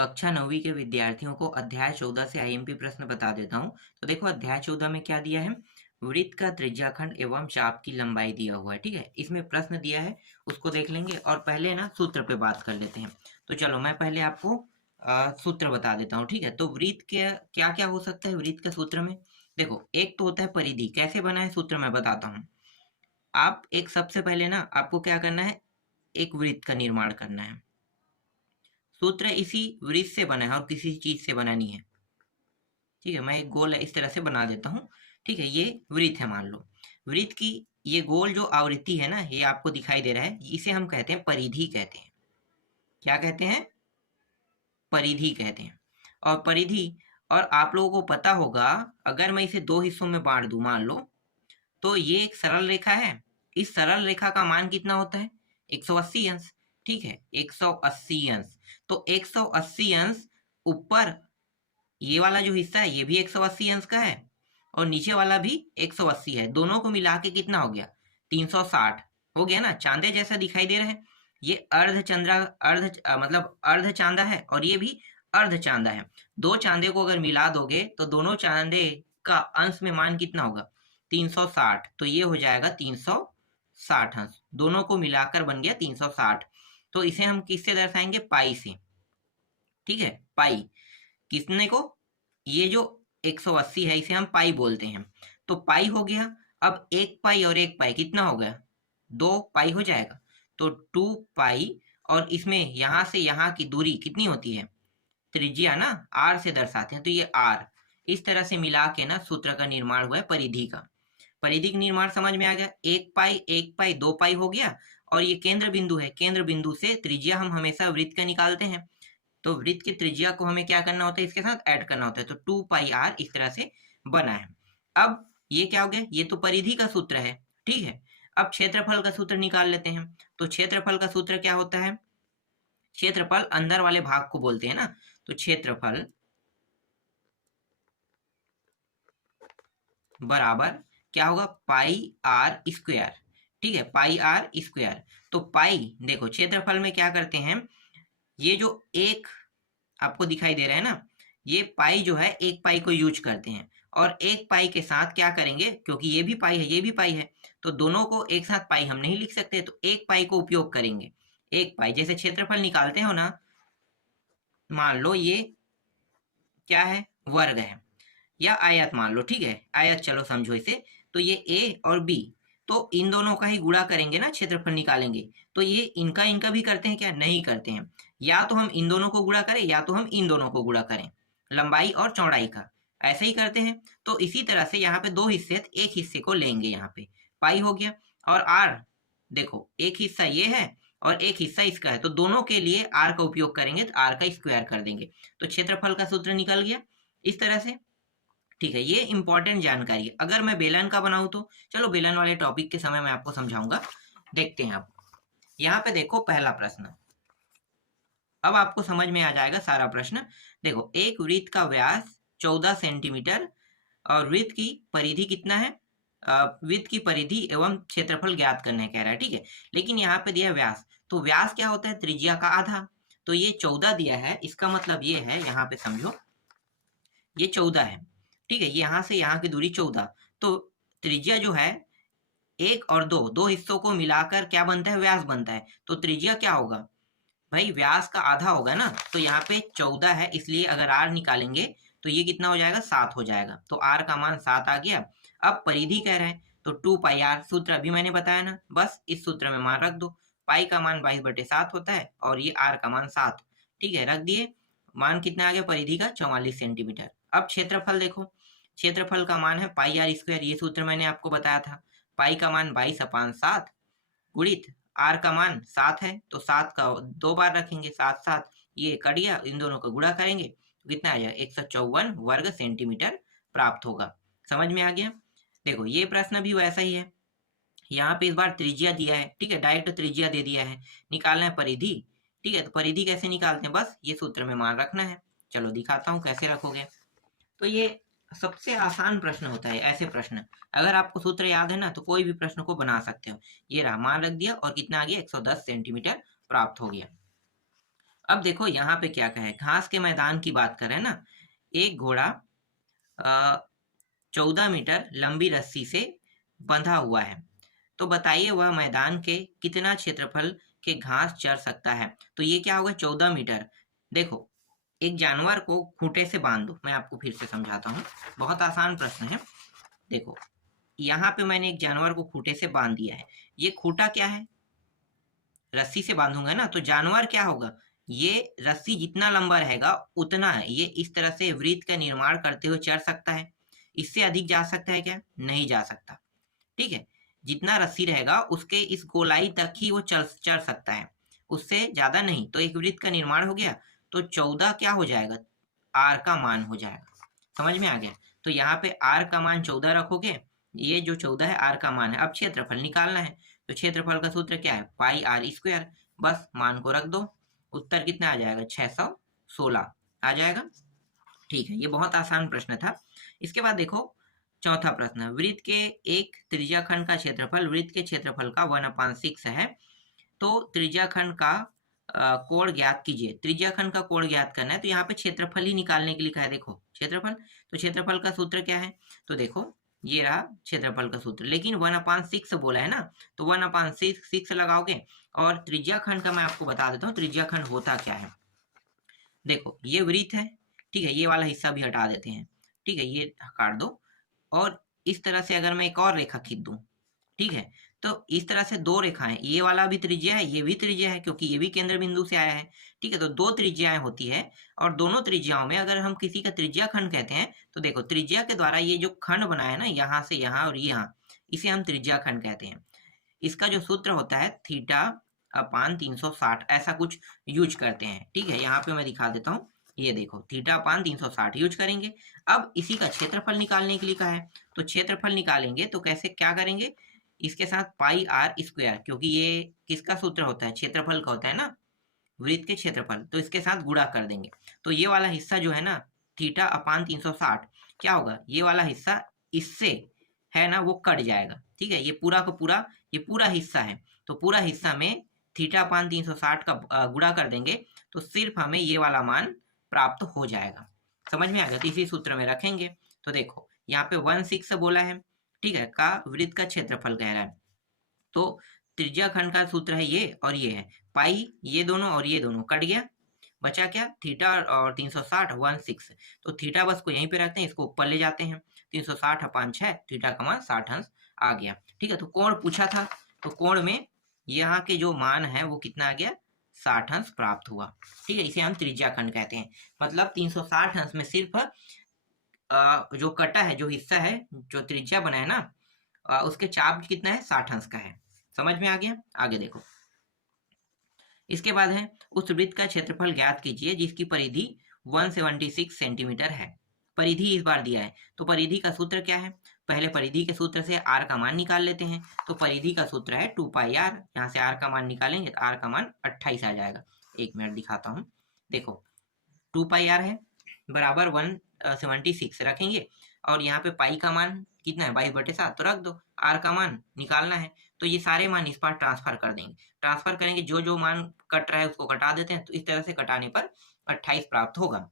कक्षा 9वीं के विद्यार्थियों को अध्याय 14 से आईएमपी प्रश्न बता देता हूँ। तो देखो अध्याय 14 में क्या दिया है? वृत्त का त्रिज्याखंड एवं चाप की लंबाई दिया हुआ है, ठीक है। इसमें प्रश्न दिया है, उसको देख लेंगे और पहले ना सूत्र पे बात कर लेते हैं। तो चलो मैं पहले आपको सूत्र बता देता हूँ, ठीक है। तो वृत्त के क्या क्या हो सकता है वृत्त के सूत्र में? देखो एक तो होता है परिधि। कैसे बना है सूत्र मैं बताता हूँ। आप एक सबसे पहले ना आपको क्या करना है, एक वृत्त का निर्माण करना है। सूत्र इसी वृत्त से बना है और किसी चीज से बना नहीं है, ठीक है। मैं एक गोल इस तरह से बना देता हूँ, ठीक है। ये वृत्त है, मान लो। वृत्त की ये गोल जो आवृत्ति है ना, ये आपको दिखाई दे रहा है, इसे हम कहते हैं परिधि कहते हैं। क्या कहते हैं? परिधि कहते हैं। और परिधि, और आप लोगों को पता होगा, अगर मैं इसे दो हिस्सों में बांट दूं मान लो, तो ये एक सरल रेखा है। इस सरल रेखा का मान कितना होता है? 180 अंश, ठीक है। 180 अंश। तो 180 अंश ऊपर ये वाला जो हिस्सा है ये भी 180 अंश का है और नीचे वाला भी 180 है। दोनों को मिला के कितना हो गया? 360 हो गया ना। चांदे जैसा दिखाई दे रहा है। ये अर्ध चंद्रा, मतलब अर्ध चांदा है और ये भी अर्ध चांदा है। दो चांदे को अगर मिला दोगे तो दोनों चांदे का अंश में मान कितना होगा? 360। तो ये हो जाएगा 360 अंश। दोनों को मिलाकर बन गया 360। तो इसे हम किससे दर्शाएंगे? पाई से, ठीक है। पाई कितने को? ये जो 180 है इसे हम पाई बोलते हैं। तो पाई हो गया। अब एक पाई और एक पाई कितना हो गया? 2 पाई हो जाएगा। तो 2 पाई, और इसमें यहां से यहां की दूरी कितनी होती है? त्रिज्या ना, आर से दर्शाते हैं, तो ये आर। इस तरह से मिला के ना सूत्र का निर्माण हुआ है परिधि का। परिधि का निर्माण समझ में आ गया। एक पाई 2 पाई हो गया। और ये केंद्र बिंदु है, केंद्र बिंदु से त्रिज्या हम हमेशा वृत्त का निकालते हैं। तो वृत्त की त्रिज्या को हमें क्या करना होता है? इसके साथ ऐड करना होता है। तो 2 पाई आर इस तरह से बना है। अब ये क्या हो गया? ये तो परिधि का सूत्र है, ठीक है। अब क्षेत्रफल का सूत्र निकाल लेते हैं। तो क्षेत्रफल का सूत्र क्या होता है? क्षेत्रफल अंदर वाले भाग को बोलते हैं ना। तो क्षेत्रफल बराबर क्या होगा? पाई आर स्क्वायर, ठीक है। पाई आर स्क्वायर। तो पाई, देखो क्षेत्रफल में क्या करते हैं, ये जो एक आपको दिखाई दे रहा है ना, ये पाई जो है एक पाई को यूज करते हैं। और एक पाई के साथ क्या करेंगे, क्योंकि ये भी पाई है ये भी पाई है, तो दोनों को एक साथ पाई हम नहीं लिख सकते, तो एक पाई को उपयोग करेंगे। एक पाई जैसे क्षेत्रफल निकालते हो ना, मान लो ये क्या है? वर्ग है या आयत मान लो, ठीक है। आयत चलो समझो इसे। तो ये ए और बी, तो इन दोनों का ही गुणा करेंगे ना, क्षेत्रफल निकालेंगे। तो ये इनका इनका भी करते हैं क्या? नहीं करते हैं। या तो हम इन दोनों को गुणा करें या तो हम इन दोनों को गुणा करें, लंबाई और चौड़ाई का। ऐसे ही करते हैं। तो इसी तरह से यहाँ पे दो हिस्से, एक हिस्से को लेंगे, यहाँ पे पाई हो गया। और आर, देखो एक हिस्सा ये है और एक हिस्सा इसका है, तो दोनों के लिए आर का उपयोग करेंगे, तो आर का स्क्वायर कर देंगे। तो क्षेत्रफल का सूत्र निकल गया इस तरह से, ठीक है। ये इंपॉर्टेंट जानकारी है। अगर मैं बेलन का बनाऊं तो चलो बेलन वाले टॉपिक के समय मैं आपको समझाऊंगा। देखते हैं आप यहाँ पे, देखो पहला प्रश्न। अब आपको समझ में आ जाएगा सारा प्रश्न। देखो एक वृत्त का व्यास 14 सेंटीमीटर और वृत्त की परिधि कितना है? वृत्त की परिधि एवं क्षेत्रफल ज्ञात करने कह रहा है, ठीक है। लेकिन यहाँ पे दिया व्यास, तो व्यास क्या होता है? त्रिज्या का आधा। तो ये 14 दिया है, इसका मतलब ये है, यहाँ पे समझो ये 14 है, ठीक है। यहाँ से यहाँ की दूरी 14। तो त्रिज्या जो है, एक और दो, दो हिस्सों को मिलाकर क्या बनता है? व्यास बनता है। तो त्रिज्या क्या होगा भाई? व्यास का आधा होगा ना। तो यहाँ पे 14 है, इसलिए अगर आर निकालेंगे तो ये कितना हो जाएगा? 7 हो जाएगा। तो आर का मान 7 आ गया। अब परिधि कह रहे हैं, तो 2 पाई आर, सूत्र अभी मैंने बताया ना, बस इस सूत्र में मान रख दो। पाई का मान 22/7 होता है और ये आर का मान 7, ठीक है, रख दिए। मान कितना आ गया परिधि का? 44 सेंटीमीटर। अब क्षेत्रफल देखो, क्षेत्रफल का मान है पाई आर स्क्वायर, ये सूत्र मैंने आपको बताया था। पाई का मान 22/7 गुणित आर का मान 7 है, तो 7 का 2 बार रखेंगे, 7 7, ये कट गया, इन दोनों का गुणा करेंगे तो कितना आ जाएगा? 154 वर्ग सेंटीमीटर प्राप्त होगा। समझ में आ गया? देखो ये प्रश्न भी वैसा ही है। यहाँ पे इस बार त्रिज्या दिया है, ठीक है, डायरेक्ट त्रिज्या दे दिया है। निकालना है परिधि, ठीक है। तो परिधि कैसे निकालते हैं? बस ये सूत्र में मान रखना है। चलो दिखाता हूँ कैसे रखोगे। तो ये सबसे आसान प्रश्न होता है ऐसे प्रश्न। अगर आपको सूत्र याद है ना, तो कोई भी प्रश्न को बना सकते हो। ये रहा, मान रख दिया और कितना आ गया? 110 सेंटीमीटर प्राप्त हो गया। अब देखो यहाँ पे क्या कहे, घास के मैदान की बात करें ना, एक घोड़ा 14 मीटर लंबी रस्सी से बंधा हुआ है, तो बताइए वह मैदान के कितना क्षेत्रफल के घास चर सकता है। तो ये क्या होगा, 14 मीटर। देखो, एक जानवर को खूंटे से बांध दो, मैं आपको फिर से समझाता हूँ, बहुत आसान प्रश्न है। देखो, यहाँ पे मैंने एक जानवर को खूंटे से बांध दिया है, ये खूंटा क्या है, रस्सी से बांधूंगा ना, तो जानवर क्या होगा, ये रस्सी जितना लंबा रहेगा उतना है, ये इस तरह से वृत्त का निर्माण करते हुए चढ़ सकता है। इससे अधिक जा सकता है क्या, नहीं जा सकता। ठीक है, जितना रस्सी रहेगा उसके इस गोलाई तक ही वो चढ़ सकता है, उससे ज्यादा नहीं। तो एक वृत्त का निर्माण हो गया, तो 14 क्या हो जाएगा, आर का मान हो जाएगा। समझ में आ गया। तो यहाँ पे आर का मान 14 रखोगे, ये जो 14 है आर का मान है। अब क्षेत्रफल निकालना है, तो क्षेत्रफल का सूत्र क्या है, पाई आर स्क्वायर। बस मान को रख दो, उत्तर कितना आ जाएगा, 616 आ जाएगा। ठीक है, ये बहुत आसान प्रश्न था। इसके बाद देखो चौथा प्रश्न, वृत्त के एक त्रिज्याखंड का क्षेत्रफल वृत्त के क्षेत्रफल का 1/6 है, तो त्रिज्याखंड का कोण ज्ञात कीजिए। त्रिज्याखंड का कोण ज्ञात करना है, तो यहाँ पे क्षेत्रफल ही निकालने के लिए कहा है। देखो क्षेत्रफल, तो क्षेत्रफल का सूत्र क्या है, तो देखो ये रहा क्षेत्रफल का सूत्र, लेकिन 1/6 बोला है ना, तो 1/6 लगाओगे। और त्रिज्याखंड का मैं आपको बता देता हूँ, त्रिज्याखंड होता क्या है। देखो ये वृत्त है, ठीक है, ये वाला हिस्सा भी हटा देते हैं, ठीक है, ये काट दो। और इस तरह से अगर मैं एक और रेखा खींच दूं, ठीक है, तो इस तरह से दो रेखाएं, ये वाला भी त्रिज्या है, ये भी त्रिज्या है, क्योंकि ये भी केंद्र बिंदु से आया है। ठीक है, तो दो त्रिज्याएं होती है, और दोनों त्रिज्याओं में अगर हम किसी का त्रिज्या खंड कहते हैं, तो देखो त्रिज्या के द्वारा ये जो खंड बना है ना, यहाँ से यहाँ और यहाँ, इसे हम त्रिज्या खंड कहते हैं। इसका जो सूत्र होता है थीटा अपान 360, ऐसा कुछ यूज करते हैं। ठीक है, यहाँ पे मैं दिखा देता हूँ, ये देखो थीटा अपान 360 यूज करेंगे। अब इसी का क्षेत्रफल निकालने के लिए कहा है, तो क्षेत्रफल निकालेंगे तो कैसे क्या करेंगे, इसके साथ पाई आर स्क्वायर, क्योंकि ये किसका सूत्र होता है, क्षेत्रफल का होता है ना, वृत्त के क्षेत्रफल, तो इसके साथ गुणा कर देंगे। तो ये वाला हिस्सा जो है ना, थीटा अपान 360 क्या होगा, ये वाला हिस्सा इससे है ना वो कट जाएगा। ठीक है, ये पूरा का पूरा, ये पूरा हिस्सा है, तो पूरा हिस्सा में थीटा अपान 360 का गुणा कर देंगे, तो सिर्फ हमें ये वाला मान प्राप्त हो जाएगा। समझ में आ गया, तो इसी सूत्र में रखेंगे। तो देखो यहाँ पे 1/6 बोला है, ठीक है, का वृत्त का क्षेत्रफल कह रहा है, तो त्रिज्या खंड का सूत्र है ये, और ये है पाई, ये दोनों और ये दोनों कट गया, बचा क्या, थीटा और 360 1/6। तो थीटा बस को यहीं पे रखते हैं, इसको ऊपर ले जाते हैं, 360 अपान 6, थीटा का मान 60 अंश आ गया। ठीक है, तो कोण पूछा था, तो कोण में यहाँ के जो मान है वो कितना आ गया, 60 अंश प्राप्त हुआ। ठीक है, इसे हम त्रिज्या खंड कहते हैं। मतलब 360 अंश में सिर्फ जो कटा है, जो हिस्सा है, जो त्रिज्या बना है ना, उसके चाप कितना है, 60 अंश का है। समझ में आ गया। आगे देखो, इसके बाद है उस वृत्त का क्षेत्रफल ज्ञात कीजिए जिसकी परिधि 176 सेंटीमीटर है। परिधि इस बार दिया है, तो परिधि का सूत्र क्या है, पहले परिधि के सूत्र से आर का मान निकाल लेते हैं। तो परिधि का सूत्र है 2 पाई आर, यहाँ से आर का मान निकालेंगे तो आर का मान 28 आ जाएगा। एक मिनट दिखाता हूँ, देखो 2 पाई आर है बराबर 176 रखेंगे, और यहाँ पे पाई का मान कितना है, 22/7, तो रख दो। आर का मान निकालना है, तो ये सारे मान इस पर ट्रांसफर कर देंगे। ट्रांसफर करेंगे, जो जो मान कट रहा है उसको कटा देते हैं, तो इस तरह से कटाने पर 28 प्राप्त होगा।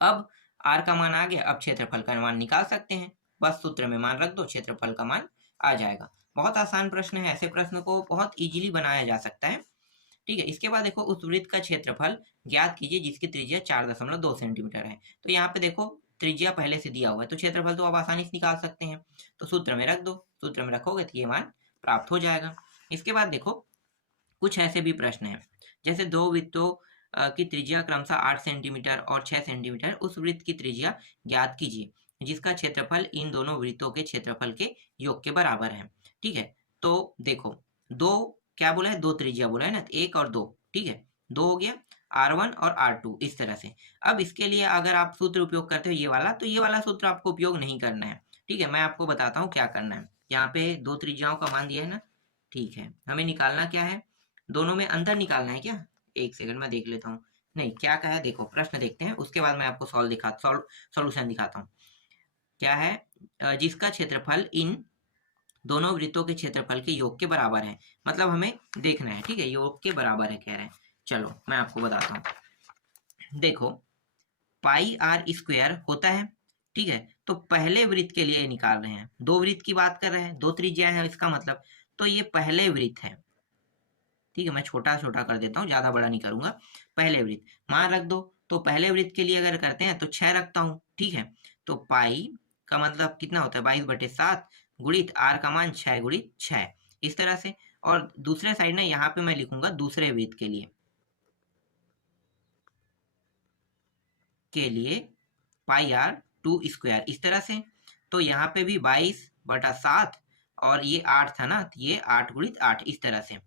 अब आर का मान आ गया, अब क्षेत्रफल का मान निकाल सकते हैं, बस सूत्र में मान रख दो, क्षेत्रफल का मान आ जाएगा। बहुत आसान प्रश्न है, ऐसे प्रश्न को बहुत इजीली बनाया जा सकता है। ठीक है, इसके बाद देखो उस वृत्त का क्षेत्रफल ज्ञात कीजिए जिसकी त्रिज्या 4.2 सेंटीमीटर है। तो यहाँ पे देखो त्रिज्या पहले से दिया हुआ है, तो क्षेत्रफल तो आप आसानी से निकाल सकते हैं, तो सूत्र में रख दो, सूत्र में रखोगे तो ये मान प्राप्त हो जाएगा। इसके बाद देखो कुछ ऐसे भी प्रश्न है, जैसे दो वृत्तों की त्रिज्या क्रमशः 8 सेंटीमीटर और 6 सेंटीमीटर, उस वृत्त की त्रिज्या ज्ञात कीजिए जिसका क्षेत्रफल इन दोनों वृत्तों के क्षेत्रफल के योग के बराबर है। ठीक है, तो देखो दो क्या बोला है, दो त्रिज्या बोला है ना, एक और दो, ठीक है, दो हो गया, R1 और R2 इस तरह से। अब इसके लिए अगर आप सूत्र उपयोग करते हो ये वाला, तो ये वाला सूत्र आपको उपयोग नहीं करना है। ठीक है, मैं आपको बताता हूँ क्या करना है। यहाँ पे दो त्रिज्याओं का मान दिया है ना, ठीक है, हमें निकालना क्या है, दोनों में अंतर निकालना है क्या, एक सेकंड में देख लेता हूँ। नहीं, क्या कहा है, देखो प्रश्न देखते हैं, उसके बाद मैं आपको सॉल्यूशन दिखाता हूँ। क्या है, जिसका क्षेत्रफल इन दोनों वृत्तों के क्षेत्रफल के योग के बराबर है, मतलब हमें देखना है। ठीक है, योग के बराबर है कह रहे हैं, चलो मैं आपको बताता हूँ। देखो पाई आर स्क्वायर होता है, ठीक है, तो पहले वृत्त के लिए निकाल रहे हैं, दो वृत्त की बात कर रहे हैं, दो त्रिज्या है इसका मतलब, तो ये पहले वृत्त है, ठीक है, मैं छोटा छोटा कर देता हूँ, ज्यादा बड़ा नहीं करूंगा। पहले वृत्त मान रख दो, तो पहले वृत्त के लिए अगर करते हैं तो 6 रखता हूँ, ठीक है, तो पाई का मतलब कितना होता है 22/7 गुणित आर का मान 6 गुणित 6, इस तरह से। और दूसरे साइड ना यहाँ पे मैं लिखूंगा दूसरे वृत्त के लिए पाई आर 2 स्क्वायर, इस तरह से। तो यहाँ पे भी 22/7 और ये 8 था ना, तो ये 8 गुणित 8, इस तरह से।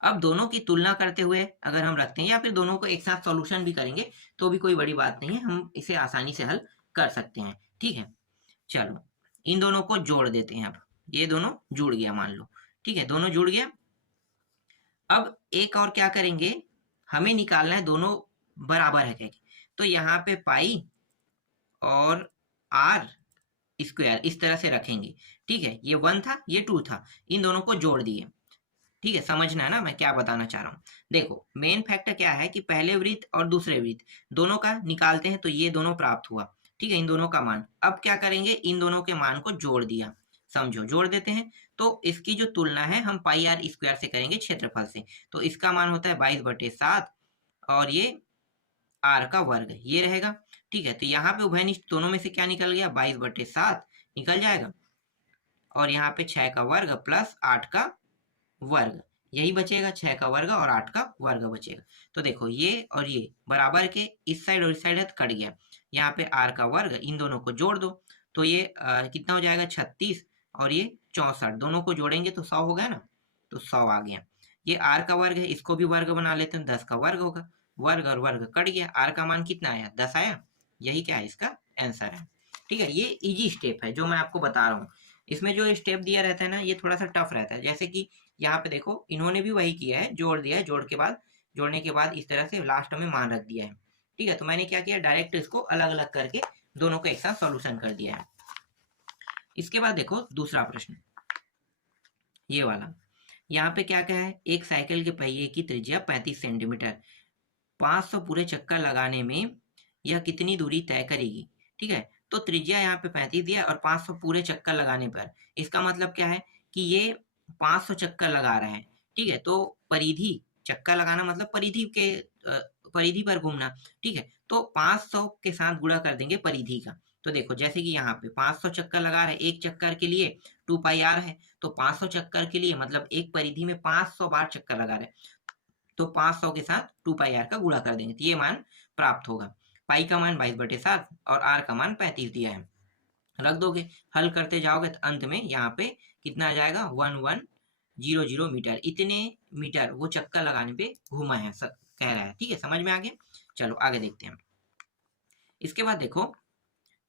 अब दोनों की तुलना करते हुए अगर हम रखते हैं या फिर दोनों को एक साथ सॉल्यूशन भी करेंगे तो भी कोई बड़ी बात नहीं है, हम इसे आसानी से हल कर सकते हैं, ठीक है। चलो इन दोनों को जोड़ देते हैं। अब ये दोनों जुड़ गया मान लो, ठीक है, दोनों जुड़ गया। अब एक और क्या करेंगे, हमें निकालना है दोनों बराबर है क्या, तो यहाँ पे पाई और आर स्क्वायर इस तरह से रखेंगे, ठीक है, ये 1 था ये 2 था, इन दोनों को जोड़ दिए, ठीक है। समझना है ना मैं क्या बताना चाह रहा हूँ। देखो मेन फैक्टर क्या है कि पहले वृत्त और दूसरे वृत्त दोनों का निकालते हैं तो ये दोनों प्राप्त हुआ, ठीक है, इन दोनों का मान। अब क्या करेंगे, इन दोनों के मान को जोड़ दिया, समझो जोड़ देते हैं। तो इसकी जो तुलना है हम पाई आर स्क्वायर से करेंगे क्षेत्रफल से, तो इसका मान होता है 22/7 और ये आर का वर्ग ये रहेगा, ठीक है। तो यहाँ पे उभयनिष्ठ दोनों में से क्या निकल गया, 22/7 निकल जाएगा, और यहाँ पे 6 का वर्ग प्लस 8 का वर्ग यही बचेगा, 6 का वर्ग और 8 का वर्ग बचेगा। तो देखो ये और ये बराबर के इस साइड और इस साइड है तो कट गया, यहाँ पे आर का वर्ग, इन दोनों को जोड़ दो तो ये कितना हो जाएगा 36 और ये 64, दोनों को जोड़ेंगे तो 100 हो गया ना, तो 100 आ गया। ये आर का वर्ग है, इसको भी वर्ग बना लेते हैं, 10 का वर्ग होगा, वर्ग और वर्ग कट गया, आर का मान कितना आया 10 आया, यही क्या है इसका आंसर है, ठीक है। ये इजी स्टेप है जो मैं आपको बता रहा हूँ, इसमें जो स्टेप दिया रहता है ना ये थोड़ा सा टफ रहता है, जैसे कि यहाँ पे देखो इन्होंने भी वही किया है, जोड़ दिया है, जोड़ने के बाद इस तरह से लास्ट में मान रख दिया है, ठीक है। तो मैंने क्या किया, डायरेक्ट इसको अलग अलग करके दोनों को एक साथ सॉल्यूशन कर दिया है। इसके बाद देखो दूसरा प्रश्न, ये वाला, यहाँ पे क्या क्या है, एक साइकिल के पहिए की त्रिज्या 35 सेंटीमीटर, 500 पूरे चक्कर लगाने में यह कितनी दूरी तय करेगी, ठीक है। तो त्रिज्या यहाँ पे 35 दिया और 500 पूरे चक्कर लगाने पर, इसका मतलब क्या है कि ये 500 चक्कर लगा रहे हैं, ठीक है। तो परिधि, चक्कर लगाना मतलब परिधि पर घूमना, ठीक है। तो 500 के साथ गुणा कर देंगे परिधि का। तो देखो जैसे कि यहाँ पे 500 चक्कर लगा रहे हैं, एक चक्कर के लिए 2 पाई आर है, तो 500 चक्कर के लिए मतलब एक परिधि में 500 बार चक्कर लगा रहे हैं, तो 500 के साथ 2 पाई आर का गुणा कर देंगे तो ये मान प्राप्त होगा। पाई का मान 22/7 और आर का मान 35 दिया है, रख दोगे, हल करते जाओगे तो अंत में यहाँ पे कितना आ जाएगा 1100 मीटर, इतने मीटर वो चक्कर लगाने पे घूमा है, कह रहा है, ठीक है, समझ में आ गया। चलो आगे देखते हैं। इसके बाद देखो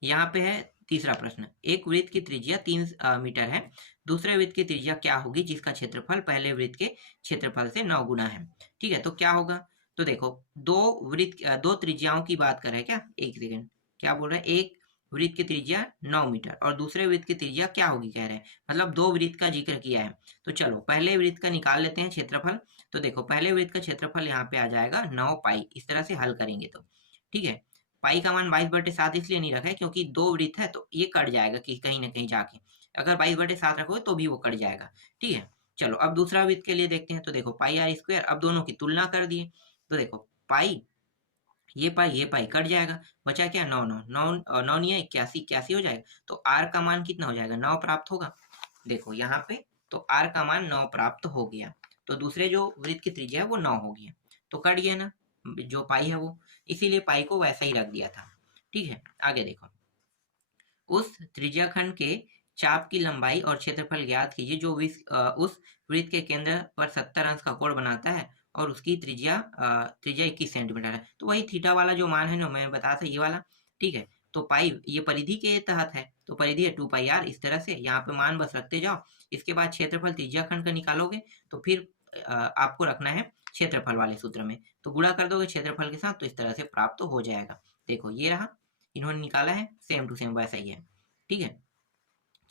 यहाँ पे है तीसरा प्रश्न, एक वृत्त की त्रिज्या 3 मीटर है, दूसरे वृत्त की त्रिज्या क्या होगी जिसका क्षेत्रफल पहले वृत्त के क्षेत्रफल से 9 गुना है, ठीक है। तो क्या होगा, तो देखो दो त्रिज्याओं की बात कर रहे हैं क्या, एक सेकेंड, क्या बोल रहे हैं, एक वृत्त की त्रिज्या 9 मीटर और दूसरे वृत्त की त्रिज्या क्या होगी कह रहे हैं, मतलब दो वृत्त का जिक्र किया है। तो चलो पहले वृत्त का निकाल लेते हैं क्षेत्रफल। तो देखो पहले वृत्त का क्षेत्रफल यहाँ पे आ जाएगा 9 पाई, इस तरह से हल करेंगे तो, ठीक है। पाई का मान 22/7 इसलिए नहीं रखा है क्योंकि दो वृत्त है तो ये कट जाएगा कि कहीं ना कहीं जाके, अगर 22/7 रखोगे तो भी वो कट जाएगा, ठीक है। चलो अब दूसरा वृत्त के लिए देखते हैं। तो देखो पाई आर स्क्वायर, अब दोनों की तुलना कर दिए, तो देखो पाई ये पाई कट जाएगा, बचा क्या 9 9 9 9 नहीं है 81 81 हो जाएगा, तो आर का मान कितना हो जाएगा 9 प्राप्त होगा। देखो यहाँ पे तो आर का मान 9 प्राप्त हो गया, तो दूसरे जो वृत्त की त्रिज्या है वो 9 हो गया, तो कट गया ना जो पाई है वो, इसीलिए पाई को वैसा ही रख दिया था, ठीक है। आगे देखो, उस त्रिज्याखंड के चाप की लंबाई और क्षेत्रफल ज्ञात कीजिए जो उस वृत्त के केंद्र पर 70 अंश का कोण बनाता है और उसकी त्रिज्या 21 सेंटीमीटर है। तो वही थीटा वाला जो मान है ना मैं बताया था ये वाला, ठीक है। तो पाई ये परिधि के तहत है, तो परिधि है 2 पाई आर, इस तरह से यहाँ पे मान बस रखते जाओ। इसके बाद क्षेत्रफल त्रिज्याखंड का निकालोगे तो फिर आपको रखना है क्षेत्रफल वाले सूत्र में, तो गुणा कर दोगे क्षेत्रफल के साथ तो इस तरह से प्राप्त हो जाएगा। देखो ये रहा, इन्होंने निकाला है सेम टू सेम वैसा ही है, ठीक है।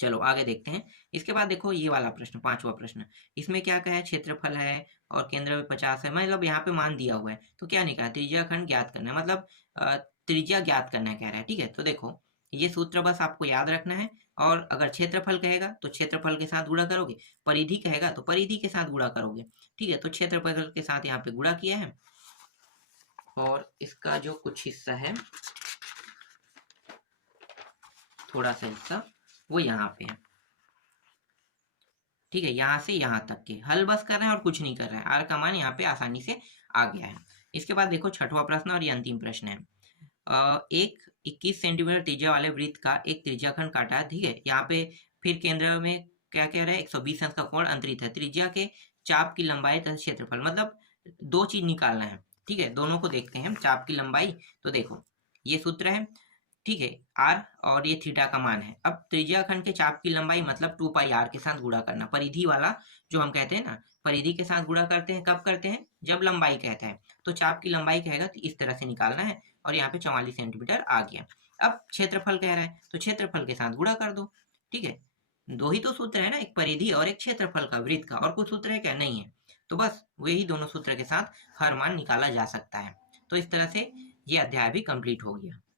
चलो आगे देखते हैं। इसके बाद देखो ये वाला प्रश्न, पांचवा प्रश्न, इसमें क्या क्या है, क्षेत्रफल है और केंद्र में 50 है, मतलब यहाँ पे मान दिया हुआ है। तो क्या निकाला, त्रिज्या खंड ज्ञात करना है, मतलब त्रिज्या ज्ञात करना है कह रहा है। ठीक है, तो देखो ये सूत्र बस आपको याद रखना है। और अगर क्षेत्रफल कहेगा तो क्षेत्रफल के साथ गुणा करोगे, परिधि कहेगा तो परिधि के साथ गुणा करोगे। ठीक है, तो क्षेत्रफल के साथ यहाँ पे गुणा किया है और इसका जो कुछ हिस्सा है, थोड़ा सा हिस्सा, वो यहाँ पे है। ठीक है, यहाँ से यहाँ तक के हल बस कर रहे हैं और कुछ नहीं कर रहे हैं। आर का मान यहाँ पे आसानी से आ गया है। इसके बाद देखो छठवां प्रश्न और ये अंतिम प्रश्न है। एक 21 सेंटीमीटर त्रिज्या वाले वृत्त का एक त्रिज्याखंड काटा है। ठीक है, यहाँ पे फिर केंद्र में क्या कह रहा है, 120 अंश का कोण अंतरित है। त्रिज्या के चाप की लंबाई तथा क्षेत्रफल, मतलब दो चीज निकालना है। ठीक है, दोनों को देखते हैं हम। चाप की लंबाई, तो देखो ये सूत्र है। ठीक है, आर और ये थीटा का मान है। अब त्रिज्याखंड के चाप की लंबाई मतलब 2 पाई आर के साथ गुणा करना। परिधि वाला जो हम कहते हैं ना, परिधि के साथ गुणा करते हैं, कब करते हैं, जब लंबाई कहता है। तो चाप की लंबाई कहेगा तो इस तरह से निकालना है और यहाँ पे 44 सेंटीमीटर आ गया। अब क्षेत्रफल कह रहा है तो क्षेत्रफल के साथ गुणा कर दो। ठीक है, दो ही तो सूत्र है ना, एक परिधि और एक क्षेत्रफल का, वृत्त का। और कुछ सूत्र है क्या, नहीं है। तो बस वही दोनों सूत्र के साथ हर मान निकाला जा सकता है। तो इस तरह से ये अध्याय भी कंप्लीट हो गया।